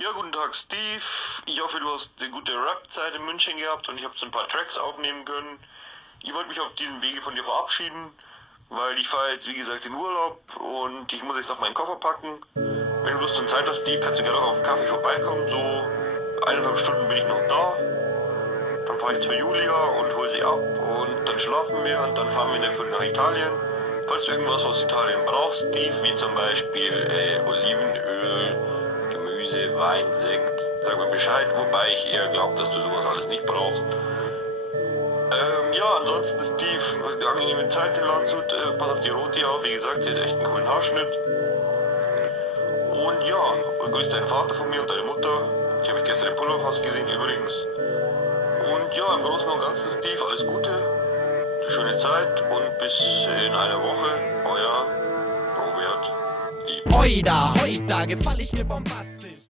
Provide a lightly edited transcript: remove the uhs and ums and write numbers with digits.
Ja, guten Tag, Steve. Ich hoffe, du hast eine gute Rap-Zeit in München gehabt und ich habe so ein paar Tracks aufnehmen können. Ich wollte mich auf diesem Wege von dir verabschieden, weil ich fahre jetzt, wie gesagt, in Urlaub und ich muss jetzt noch meinen Koffer packen. Wenn du Lust und Zeit hast, Steve, kannst du gerne noch auf den Kaffee vorbeikommen. So 1,5 Stunden bin ich noch da. Dann fahre ich zur Julia und hole sie ab und dann schlafen wir und dann fahren wir in der Früh nach Italien. Falls du irgendwas aus Italien brauchst, Steve, wie zum Beispiel Olivenöl, Gemüse, Wein, Sekt, sag mir Bescheid, wobei ich eher glaube, dass du sowas alles nicht brauchst. Ja, ansonsten Steve, eine angenehme Zeit in Landshut, pass auf die Roti auf, wie gesagt, sie hat echt einen coolen Haarschnitt. Und ja, grüß deinen Vater von mir und deine Mutter, die habe ich gestern im Pulverfass gesehen übrigens. Und ja, im Großen und Ganzen Steve, alles Gute, eine schöne Zeit und bis in einer Woche, euer Robert Lieb. Oida, heute gefall ich mir bombastisch.